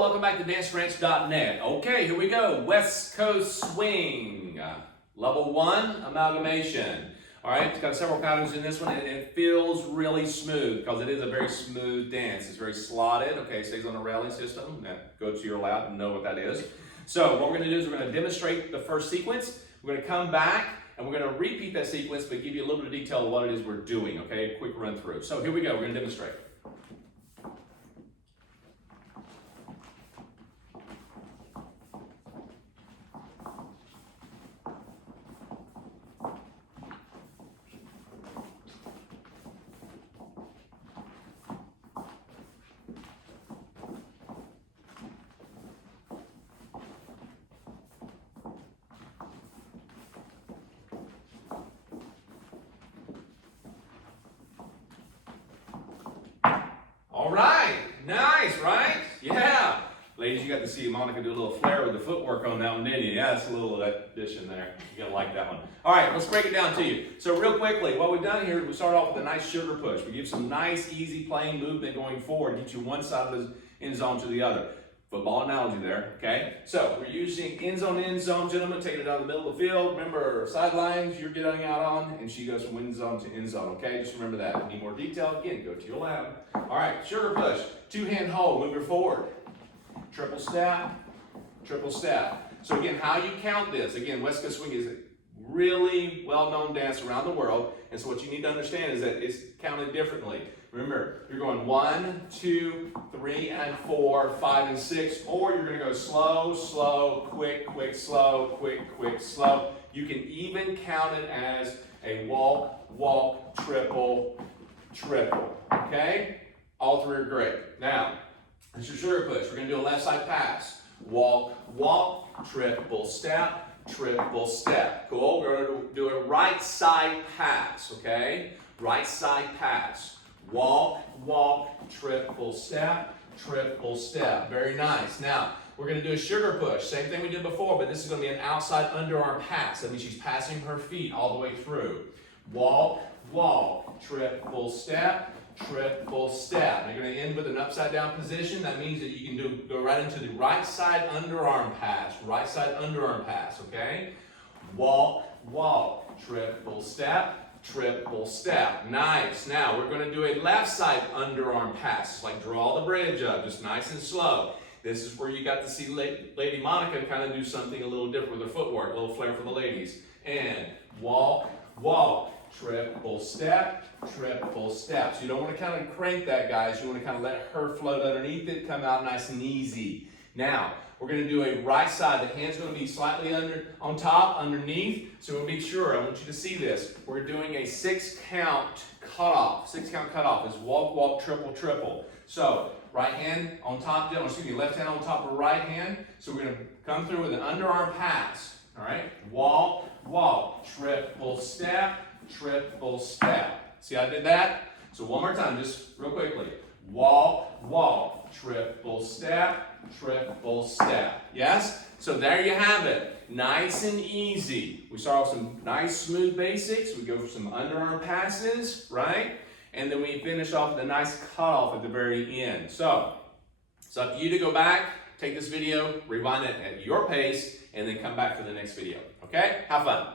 welcome back to DanceRanch.net. Okay, here we go. West Coast Swing. Level 1, Amalgamation. All right, it's got several patterns in this one, and it feels really smooth because it is a very smooth dance. It's very slotted. Okay, it stays on a railing system. Now, go to your lab and know what that is. So what we're going to do is we're going to demonstrate the first sequence. We're going to come back and we're going to repeat that sequence, but give you a little bit of detail of what it is we're doing. Okay, quick run through. So here we go. We're going to demonstrate. All right, nice, right? Yeah. Ladies, you got to see Monica do a little flare with the footwork on that one, didn't you? Yeah, that's a little addition there. You're gonna like that one. All right, let's break it down to you. So real quickly, what we've done here is we start off with a nice sugar push. We give some nice, easy playing movement going forward, get you one side of the end zone to the other. Football analogy there, okay? So we're using end zone, gentlemen, taking it down the middle of the field. Remember, sidelines you're getting out on, and she goes from end zone to end zone, okay? Just remember that. Need more detail? Again, go to your lab. All right, sugar push, two-hand hold, move her forward. Triple step, triple step. So again, how you count this? Again, West Coast Swing is a really well-known dance around the world, and so what you need to understand is that it's counted differently. Remember, you're going 1, 2, 3, and 4, 5, and 6, or you're going to go slow, slow, quick, quick, slow, quick, quick, slow. You can even count it as a walk, walk, triple, triple. Okay? All three are great. Now, that's your sugar push. We're going to do a left side pass. Walk, walk, triple step, triple step. Cool? We're going to do a right side pass. Okay? Right side pass. Walk, walk, triple step, triple step. Very nice. Now, we're going to do a sugar push. Same thing we did before, but this is going to be an outside underarm pass. That means she's passing her feet all the way through. Walk, walk, triple step, triple step. Now, you're going to end with an upside down position. That means that you can go right into the right side underarm pass. Right side underarm pass, okay? Walk, walk, triple step, triple step. Nice. Now we're going to do a left side underarm pass. It's like draw the bridge up, just nice and slow. This is where you got to see Lady Monica kind of do something a little different with her footwork, a little flair for the ladies. And walk, walk, triple step, triple step. So you don't want to kind of crank that, guys. You want to kind of let her float underneath it, come out nice and easy. Now, we're going to do a right side. The hand's going to be slightly on top, underneath. So we'll make sure, I want you to see this. We're doing a 6-count cutoff. 6-count cutoff is walk, walk, triple, triple. So right hand on top, left hand on top of right hand. So we're going to come through with an underarm pass. All right? Walk, walk, triple step, triple step. See how I did that? So one more time, just real quickly. Walk, walk, triple step, triple step. Yes? So there you have it. Nice and easy. We start off some nice smooth basics. We go for some underarm passes, right? And then we finish off with a nice cutoff at the very end. So it's up to you to go back, take this video, rewind it at your pace, and then come back for the next video. Okay? Have fun.